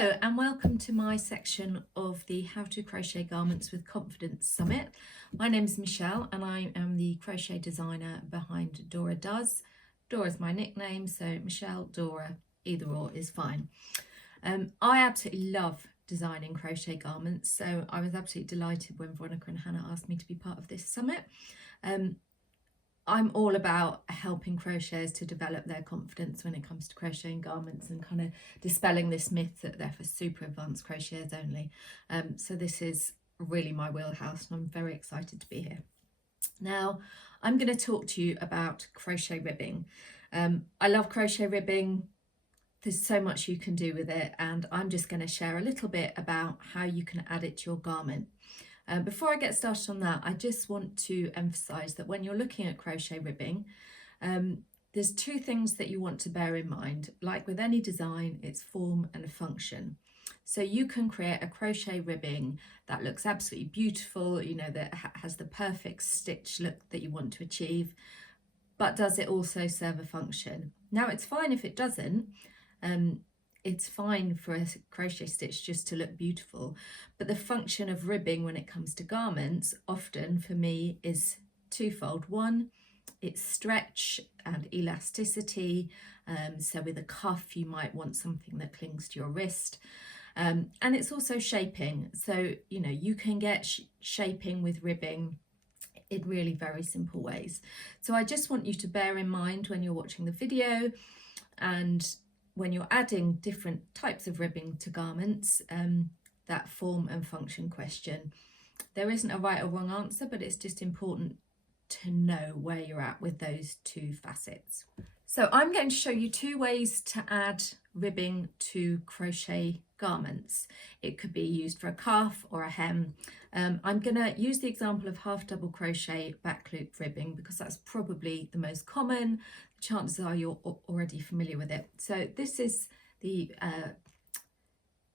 Hello and welcome to my section of the How to Crochet Garments with Confidence Summit. My name is Michelle and I am the crochet designer behind Dora Does. Dora's my nickname, so Michelle, Dora, either or is fine. I absolutely love designing crochet garments, so I was absolutely delighted when Veronica and Hannah asked me to be part of this summit. I'm all about helping crocheters to develop their confidence when it comes to crocheting garments and kind of dispelling this myth that they're for super advanced crocheters only. So this is really my wheelhouse and I'm very excited to be here. Now, I'm going to talk to you about crochet ribbing. I love crochet ribbing. There's so much you can do with it, and I'm just going to share a little bit about how you can add it to your garment. Before I get started on that, I just want to emphasize that when you're looking at crochet ribbing, there's two things that you want to bear in mind. Like with any design, it's form and a function. So you can create a crochet ribbing that looks absolutely beautiful, you know, that has the perfect stitch look that you want to achieve, but does it also serve a function? Now, it's fine if it doesn't. It's fine for a crochet stitch just to look beautiful, but the function of ribbing when it comes to garments often for me is twofold. One, it's stretch and elasticity. So with a cuff, you might want something that clings to your wrist. And it's also shaping. So, you know, you can get shaping with ribbing in really very simple ways. So I just want you to bear in mind when you're watching the video and when you're adding different types of ribbing to garments, that form and function question. There isn't a right or wrong answer, but it's just important to know where you're at with those two facets. So I'm going to show you two ways to add ribbing to crochet garments. It could be used for a cuff or a hem. I'm going to use the example of half double crochet back loop ribbing because that's probably the most common. Chances are you're already familiar with it. So this is the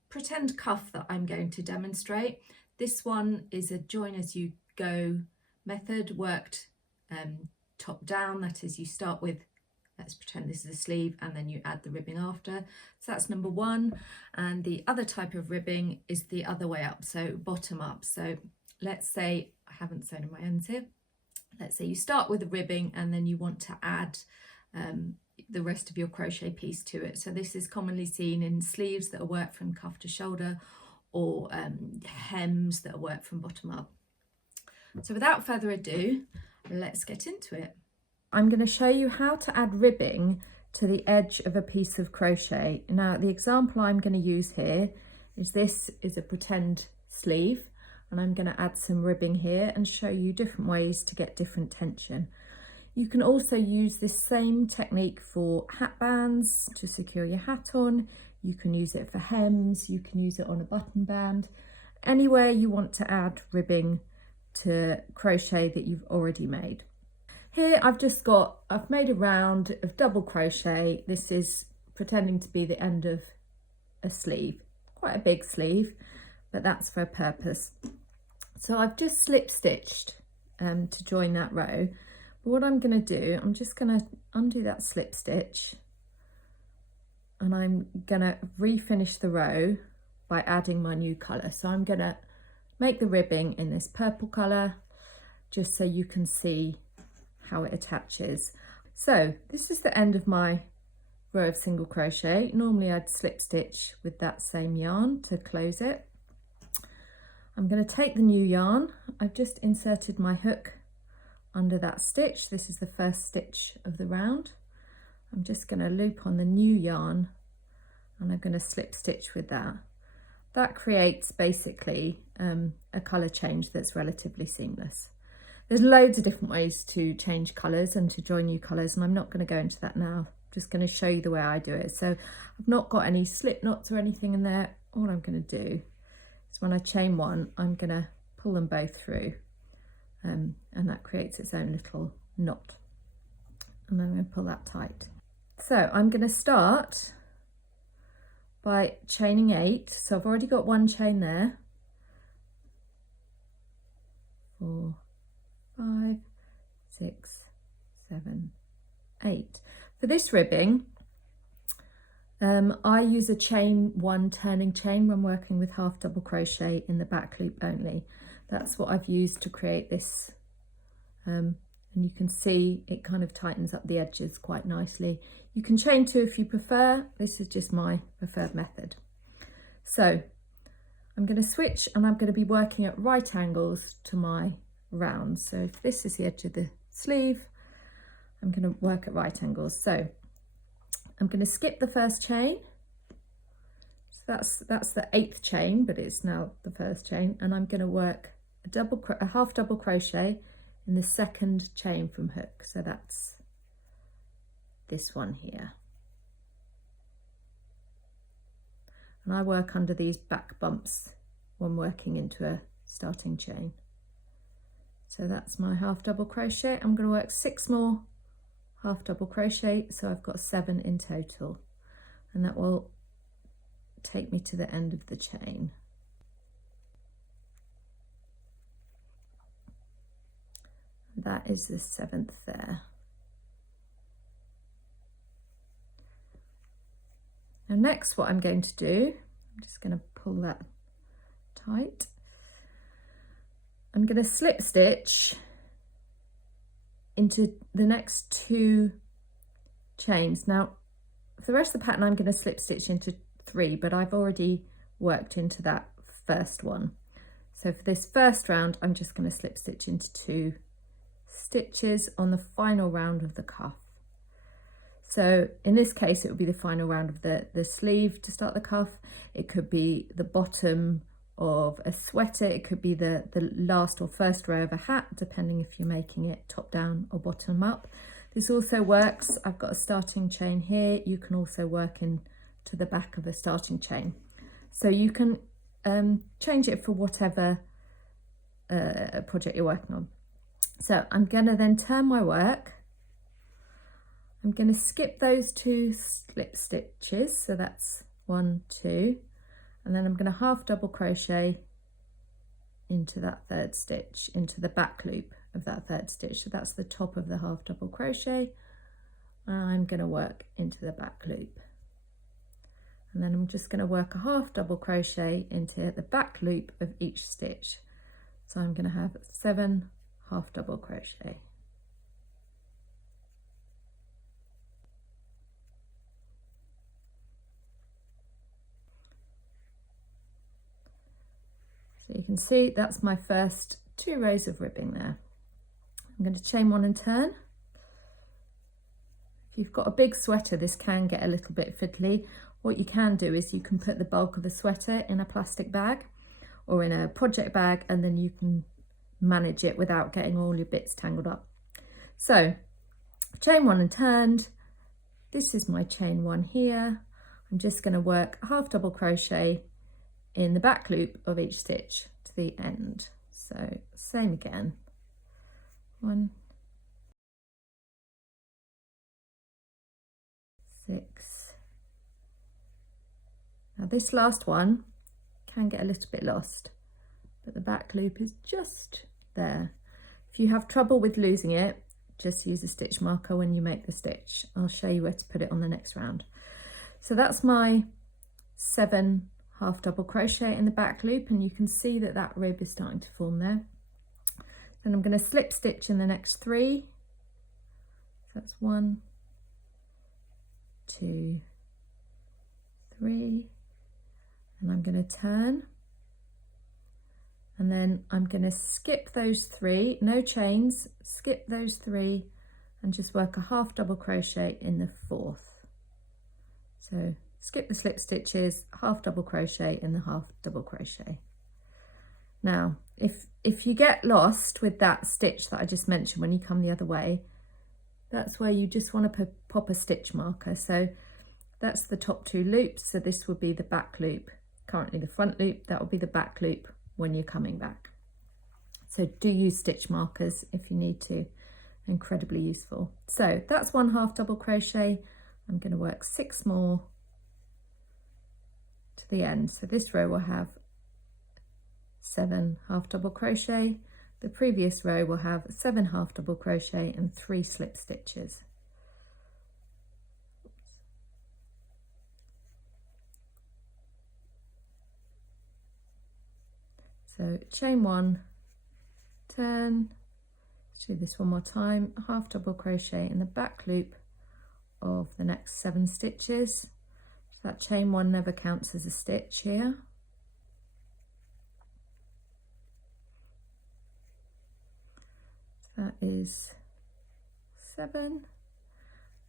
pretend cuff that I'm going to demonstrate. This one is a join as you go method, worked top down. That is, you start with, let's pretend this is a sleeve, and then you add the ribbing after. So that's number one. And the other type of ribbing is the other way up, so bottom up. So let's say, I haven't sewn in my ends here. Let's say you start with the ribbing and then you want to add the rest of your crochet piece to it. So this is commonly seen in sleeves that are worked from cuff to shoulder, or hems that are worked from bottom up. So without further ado, let's get into it. I'm going to show you how to add ribbing to the edge of a piece of crochet. Now, the example I'm going to use here is this is a pretend sleeve, and I'm going to add some ribbing here and show you different ways to get different tension. You can also use this same technique for hat bands to secure your hat on. You can use it for hems, you can use it on a button band, anywhere you want to add ribbing to crochet that you've already made. Here I've made a round of double crochet. This is pretending to be the end of a sleeve, quite a big sleeve, but that's for a purpose. So I've just slip stitched to join that row. But what I'm going to do, I'm just going to undo that slip stitch and I'm going to refinish the row by adding my new colour. So I'm going to make the ribbing in this purple colour just so you can see how it attaches. So this is the end of my row of single crochet. Normally I'd slip stitch with that same yarn to close it. I'm going to take the new yarn. I've just inserted my hook under that stitch. This is the first stitch of the round. I'm just going to loop on the new yarn and I'm going to slip stitch with that. That creates basically a colour change that's relatively seamless. There's loads of different ways to change colours and to join new colours, and I'm not going to go into that now. I'm just going to show you the way I do it. So I've not got any slip knots or anything in there. All I'm going to do is when I chain one, I'm going to pull them both through. And that creates its own little knot, and then I'm going to pull that tight. So I'm going to start by chaining 8. So I've already got one chain there. 4, 5, 6, 7, 8. For this ribbing, I use a chain one turning chain when working with half double crochet in the back loop only. That's what I've used to create this, and you can see it kind of tightens up the edges quite nicely. You can chain two if you prefer. This is just my preferred method. So I'm going to switch and I'm going to be working at right angles to my round. So if this is the edge of the sleeve, I'm going to work at right angles. So I'm going to skip the first chain. So that's the 8th chain, but it's now the first chain, and I'm going to work a half double crochet in the 2nd chain from hook. So that's this one here. And I work under these back bumps when working into a starting chain. So that's my half double crochet. I'm going to work 6 more half double crochet, so I've got 7 in total, and that will take me to the end of the chain. That is the 7th there. Now next, what I'm going to do, I'm just going to pull that tight. I'm going to slip stitch into the next 2 chains. Now for the rest of the pattern I'm going to slip stitch into 3, but I've already worked into that first one. So for this first round I'm just going to slip stitch into 2 stitches on the final round of the cuff. So in this case it would be the final round of the sleeve to start the cuff. It could be the bottom of a sweater, it could be the last or first row of a hat, depending if you're making it top down or bottom up. This also works, I've got a starting chain here, you can also work in to the back of a starting chain. So you can change it for whatever project you're working on. So I'm going to then turn my work. I'm going to skip those 2 slip stitches, so that's 1, 2, and then I'm going to half double crochet into that 3rd stitch, into the back loop of that 3rd stitch. So that's the top of the half double crochet, and I'm going to work into the back loop, and then I'm just going to work a half double crochet into the back loop of each stitch. So I'm going to have 7 half double crochet. So you can see that's my first 2 rows of ribbing there. I'm going to chain 1 and turn. If you've got a big sweater, this can get a little bit fiddly. What you can do is you can put the bulk of the sweater in a plastic bag or in a project bag, and then you can manage it without getting all your bits tangled up. So chain 1 and turned. This is my chain 1 here. I'm just going to work a half double crochet in the back loop of each stitch to the end. So same again, 1, 6. Now this last one can get a little bit lost, but the back loop is just there. If you have trouble with losing it, just use a stitch marker when you make the stitch. I'll show you where to put it on the next round. So that's my 7 half double crochet in the back loop, and you can see that that rib is starting to form there. Then I'm going to slip stitch in the next 3. So that's 1, 2, 3, and I'm going to turn, and then I'm going to skip those 3, no chains, skip those 3 and just work a half double crochet in the 4th. So skip the slip stitches, half double crochet in the half double crochet. Now if you get lost with that stitch that I just mentioned when you come the other way, that's where you just want to pop a stitch marker. So that's the top 2 loops, so this will be the back loop, currently the front loop, that will be the back loop when you're coming back. So do use stitch markers if you need to, incredibly useful. So that's 1 half double crochet. I'm going to work 6 more to the end. So this row will have 7 half double crochet. The previous row will have 7 half double crochet and 3 slip stitches. So chain 1, turn, let's do this one more time, half double crochet in the back loop of the next 7 stitches. So that chain 1 never counts as a stitch here. So that is 7,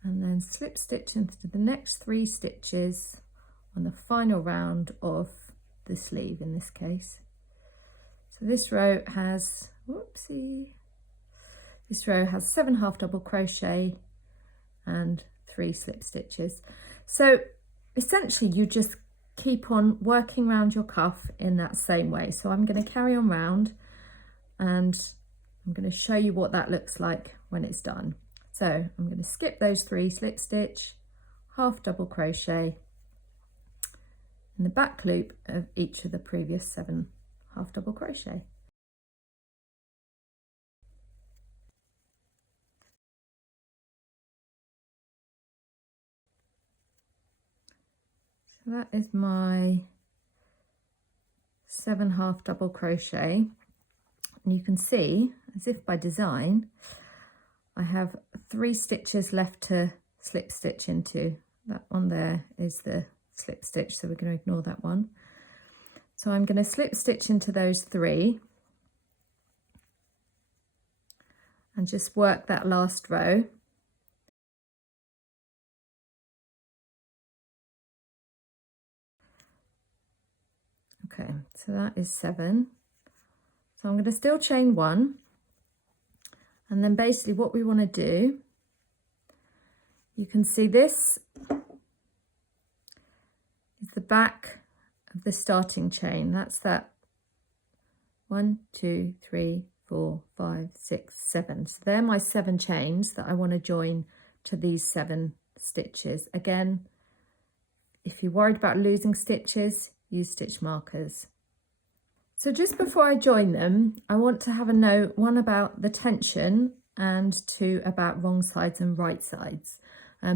and then slip stitch into the next 3 stitches on the final round of the sleeve in this case. So this row has, whoopsie, this row has 7 half double crochet and 3 slip stitches. So essentially you just keep on working around your cuff in that same way. So I'm going to carry on round and I'm going to show you what that looks like when it's done. So I'm going to skip those 3 slip stitch, half double crochet in the back loop of each of the previous 7 half double crochet. So that is my 7 half double crochet, and you can see, as if by design, I have 3 stitches left to slip stitch into. That one there is the slip stitch, so we're going to ignore that one. So I'm going to slip stitch into those 3 and just work that last row. Okay, so that is 7. So I'm going to still chain 1, and then basically what we want to do, you can see this is the back of the starting chain. That's that 1, 2, 3, 4, 5, 6, 7. So they're my 7 chains that I want to join to these 7 stitches. Again, if you're worried about losing stitches, use stitch markers. So just before I join them, I want to have a note, 1 about the tension and 2 about wrong sides and right sides,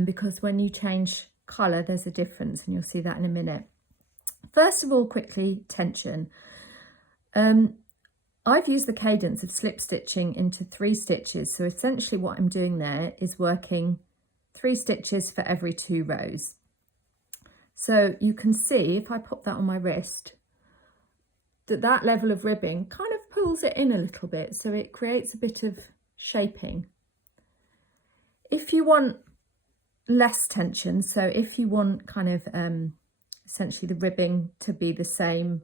because when you change colour there's a difference, and you'll see that in a minute. First of all, quickly, tension. I've used the cadence of slip stitching into 3 stitches, so essentially what I'm doing there is working 3 stitches for every 2 rows. So you can see, if I pop that on my wrist, that level of ribbing kind of pulls it in a little bit, so it creates a bit of shaping. If you want less tension, so if you want kind of essentially the ribbing to be the same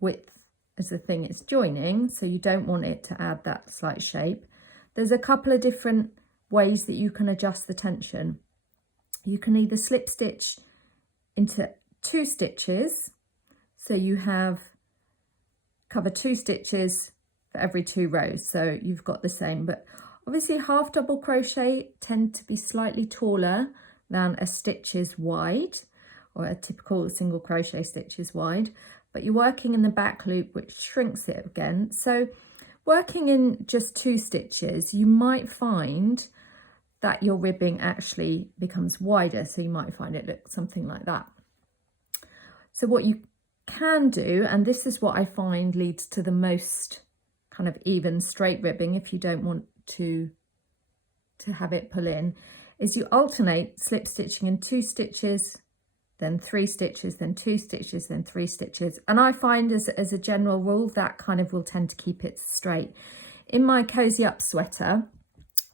width as the thing it's joining, so you don't want it to add that slight shape, there's a couple of different ways that you can adjust the tension. You can either slip stitch into 2 stitches, so you cover 2 stitches for every 2 rows, so you've got the same, but obviously half double crochet tend to be slightly taller than a stitches wide, or a typical single crochet stitches wide, but you're working in the back loop, which shrinks it again. So working in just 2 stitches, you might find that your ribbing actually becomes wider, so you might find it look something like that. So what you can do, and this is what I find leads to the most kind of even straight ribbing if you don't want to have it pull in, is you alternate slip stitching in 2 stitches, then 3 stitches, then 2 stitches, then 3 stitches. And I find as a general rule, that kind of will tend to keep it straight. In my Cozy Up sweater,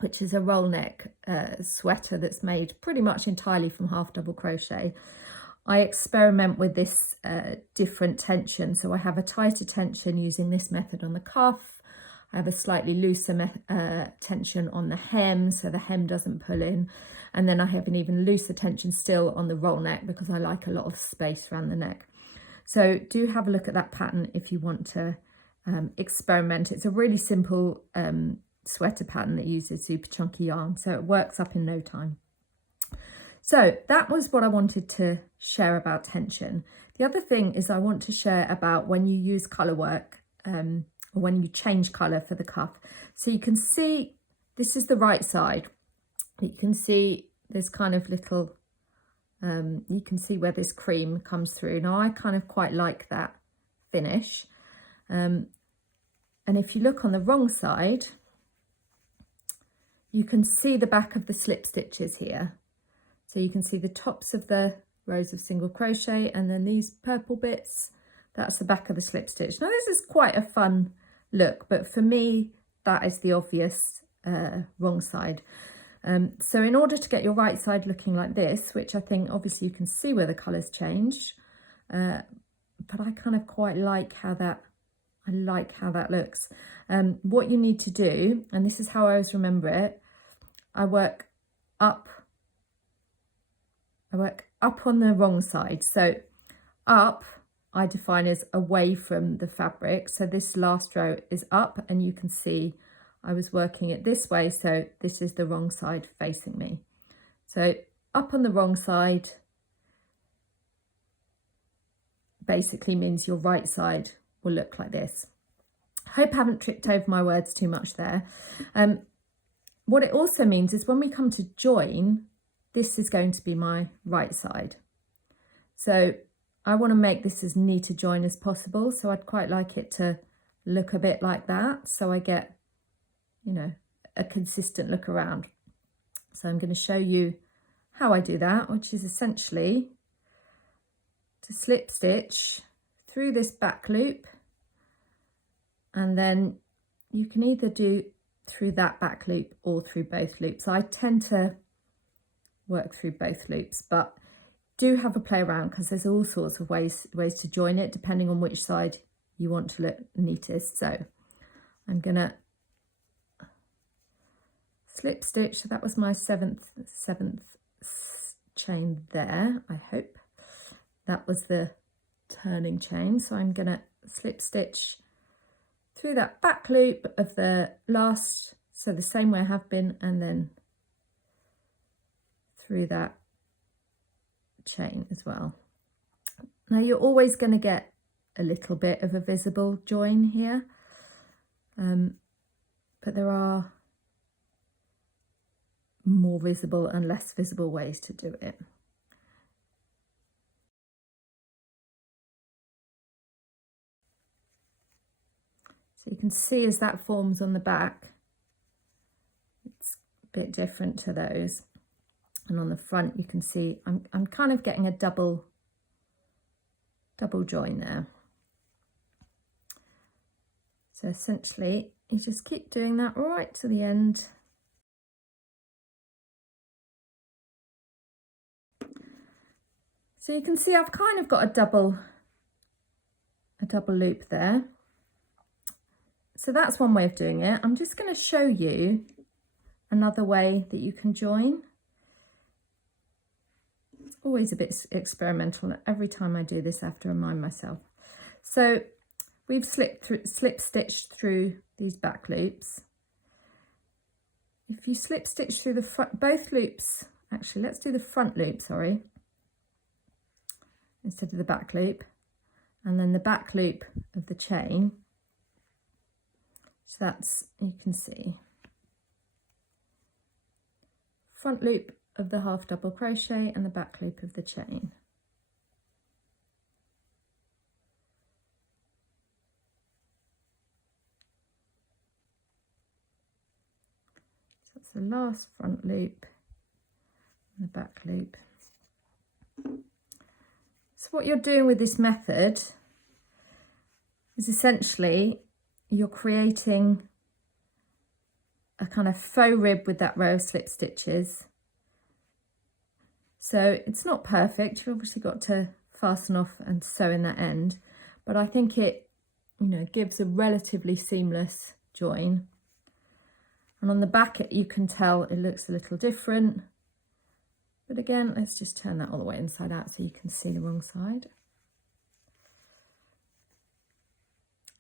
which is a roll neck sweater that's made pretty much entirely from half double crochet, I experiment with this different tension. So I have a tighter tension using this method on the cuff. I have a slightly looser tension on the hem, so the hem doesn't pull in. And then I have an even looser tension still on the roll neck, because I like a lot of space around the neck. So do have a look at that pattern if you want to experiment. It's a really simple sweater pattern that uses super chunky yarn, so it works up in no time. So that was what I wanted to share about tension. The other thing is I want to share about when you use colour work, or when you change colour for the cuff. So you can see this is the right side. You can see there's kind of little, you can see where this cream comes through. Now I kind of quite like that finish. And if you look on the wrong side, you can see the back of the slip stitches here. So you can see the tops of the rows of single crochet, and then these purple bits, that's the back of the slip stitch. Now this is quite a fun look, but for me, that is the obvious wrong side. So in order to get your right side looking like this, which I think obviously you can see where the colours changed, but I kind of quite like how that, looks. What you need to do, and this is how I always remember it, I work up on the wrong side. So up I define as away from the fabric. So this last row is up, and you can see I was working it this way, so this is the wrong side facing me. So up on the wrong side basically means your right side will look like this. I hope I haven't tripped over my words too much there. What it also means is when we come to join, this is going to be my right side. So I want to make this as neat a join as possible, so I'd quite like it to look a bit like that, so I get, you know, a consistent look around. So I'm going to show you how I do that, which is essentially to slip stitch through this back loop, and then you can either do through that back loop or through both loops. I tend to work through both loops, but do have a play around because there's all sorts of ways to join it depending on which side you want to look neatest. So I'm gonna slip stitch. So that was my seventh chain there. I hope that was the turning chain. So I'm gonna slip stitch through that back loop of the last, so the same way I have been, and then through that chain as well. Now you're always going to get a little bit of a visible join here, but there are more visible and less visible ways to do it. So you can see as that forms on the back, it's a bit different to those. And on the front, you can see I'm kind of getting a double join there. So essentially, you just keep doing that right to the end. So you can see I've kind of got a double loop there. So that's one way of doing it. I'm just going to show you another way that you can join. It's always a bit experimental. Every time I do this, I have to remind myself. So we've slip stitched through these back loops. If you slip stitch through the front, both loops, actually let's do the front loop, sorry, instead of the back loop, and then the back loop of the chain. So that's, you can see, front loop of the half double crochet and the back loop of the chain. So that's the last front loop and the back loop. So what you're doing with this method is essentially you're creating a kind of faux rib with that row of slip stitches. So it's not perfect, you've obviously got to fasten off and sew in that end, but I think it, you know, gives a relatively seamless join. And on the back you can tell it looks a little different, but again, let's just turn that all the way inside out so you can see the wrong side.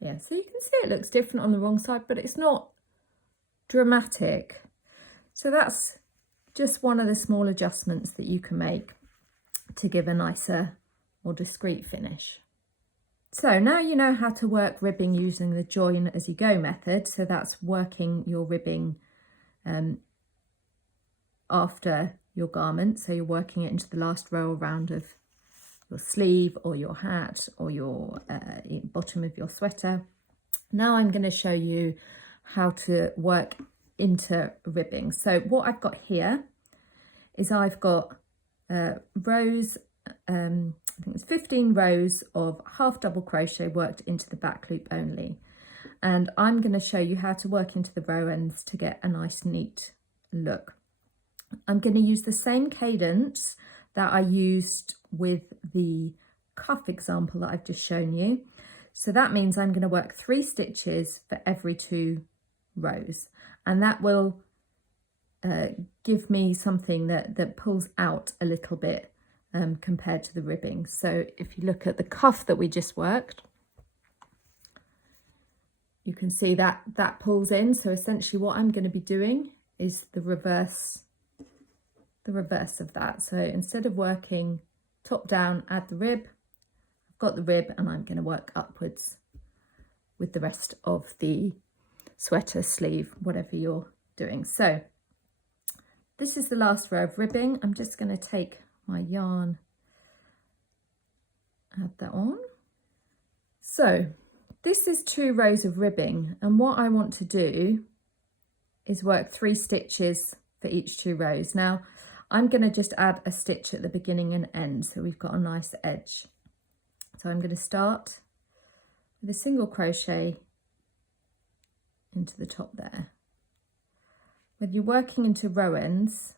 Yeah, so you can see it looks different on the wrong side, but it's not dramatic. So that's just one of the small adjustments that you can make to give a nicer, more discreet finish. So now you know how to work ribbing using the join as you go method. So that's working your ribbing after your garment. So you're working it into the last row or round of your sleeve or your hat or your bottom of your sweater. Now I'm going to show you how to work into ribbing. So what I've got here is I've got rows, I think it's 15 rows of half double crochet worked into the back loop only. And I'm going to show you how to work into the row ends to get a nice neat look. I'm going to use the same cadence that I used with the cuff example that I've just shown you. So that means I'm going to work 3 stitches for every 2 rows, and that will give me something that pulls out a little bit compared to the ribbing. So if you look at the cuff that we just worked, you can see that that pulls in. So essentially what I'm going to be doing is the reverse of that. So instead of working top down, add the rib, I've got the rib, and I'm going to work upwards with the rest of the sweater, sleeve, whatever you're doing. So this is the last row of ribbing. I'm just going to take my yarn, add that on. So this is 2 rows of ribbing, and what I want to do is work 3 stitches for each 2 rows. Now I'm going to just add a stitch at the beginning and end, so we've got a nice edge. So I'm going to start with a single crochet into the top there. When you're working into row ends,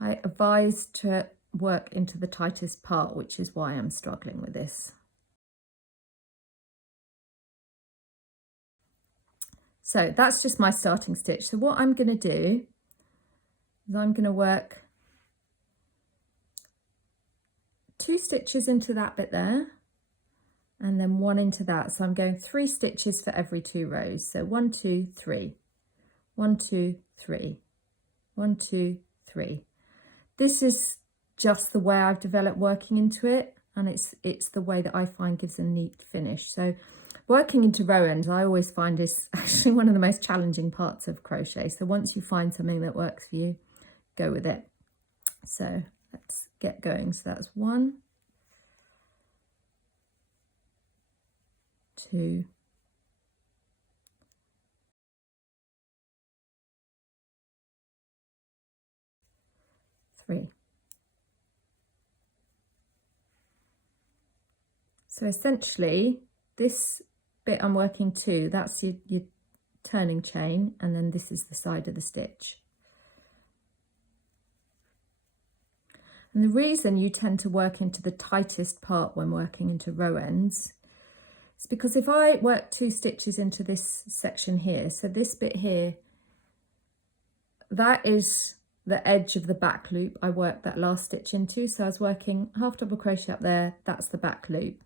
I advise to work into the tightest part, which is why I'm struggling with this. So that's just my starting stitch. So what I'm going to do is I'm going to work 2 stitches into that bit there, and then 1 into that. So I'm going 3 stitches for every 2 rows. So 1, 2, 3, 1, 2, 3, 1, 2, 3. This is just the way I've developed working into it, and it's the way that I find gives a neat finish. So working into row ends, I always find is actually one of the most challenging parts of crochet. So once you find something that works for you, go with it. So let's get going. So that's 1, 2, 3. So essentially this bit I'm working to, that's your turning chain, and then this is the side of the stitch. And the reason you tend to work into the tightest part when working into row ends is because if I work 2 stitches into this section here, so this bit here, that is the edge of the back loop I worked that last stitch into. So I was working half double crochet up there, that's the back loop.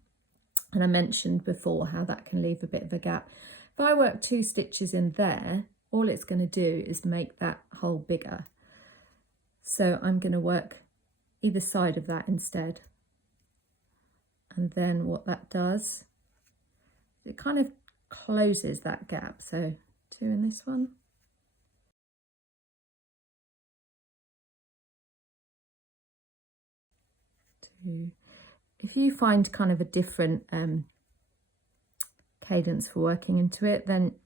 And I mentioned before how that can leave a bit of a gap. If I work 2 stitches in there, all it's going to do is make that hole bigger. So I'm going to work either side of that instead. And then what that does, it kind of closes that gap. So 2 in this one. 2. If you find kind of a different cadence for working into it, then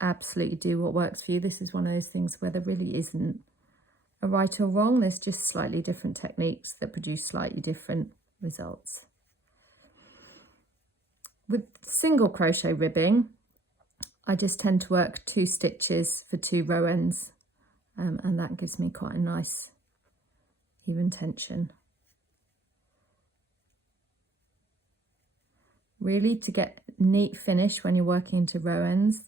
absolutely do what works for you. This is one of those things where there really isn't a right or wrong. There's just slightly different techniques that produce slightly different results. With single crochet ribbing, I just tend to work 2 stitches for 2 row ends, and that gives me quite a nice even tension. Really, to get neat finish when you're working into row ends,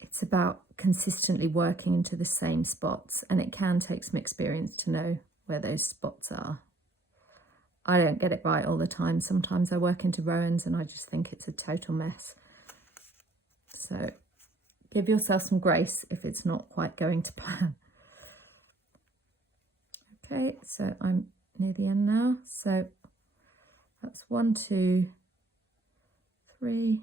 it's about consistently working into the same spots, and it can take some experience to know where those spots are. I don't get it right all the time. Sometimes I work into row ends and I just think it's a total mess. So give yourself some grace if it's not quite going to plan. Okay, so I'm near the end now. So that's 1, 2, 3,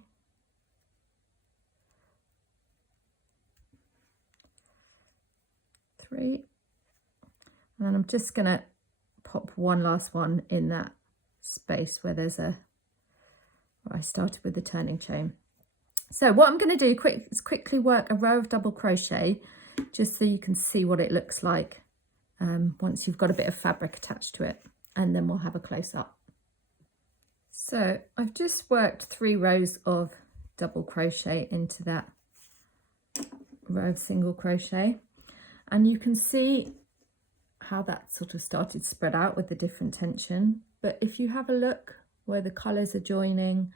3, and then I'm just going to pop one last one in that space where there's where I started with the turning chain. So what I'm going to do is quickly work a row of double crochet just so you can see what it looks like once you've got a bit of fabric attached to it, and then we'll have a close-up. So I've just worked 3 rows of double crochet into that row of single crochet, and you can see how that sort of started to spread out with the different tension. But if you have a look where the colours are joining,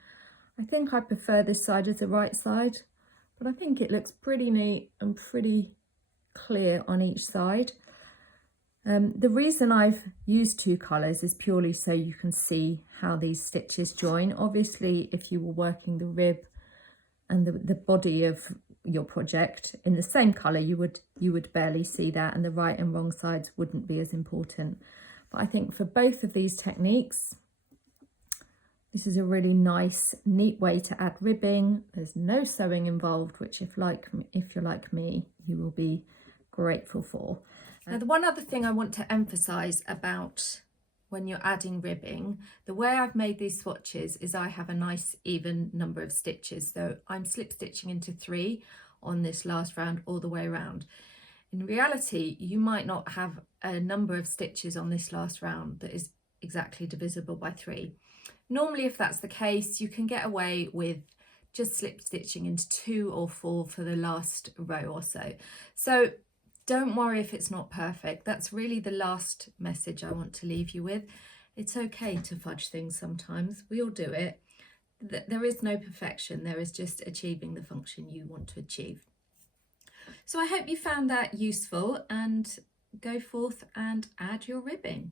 I think I prefer this side as the right side, but I think it looks pretty neat and pretty clear on each side. The reason I've used 2 colours is purely so you can see how these stitches join. Obviously, if you were working the rib and the body of your project in the same colour, you would barely see that, and the right and wrong sides wouldn't be as important. But I think for both of these techniques, this is a really nice, neat way to add ribbing. There's no sewing involved, which if you're like me, you will be grateful for. Now, the one other thing I want to emphasize about when you're adding ribbing, the way I've made these swatches is I have a nice even number of stitches. So I'm slip stitching into 3 on this last round all the way around. In reality, you might not have a number of stitches on this last round that is exactly divisible by 3. Normally, if that's the case, you can get away with just slip stitching into 2 or 4 for the last row or so. So don't worry if it's not perfect. That's really the last message I want to leave you with. It's okay to fudge things sometimes. We all do it. There is no perfection. There is just achieving the function you want to achieve. So I hope you found that useful, and go forth and add your ribbing.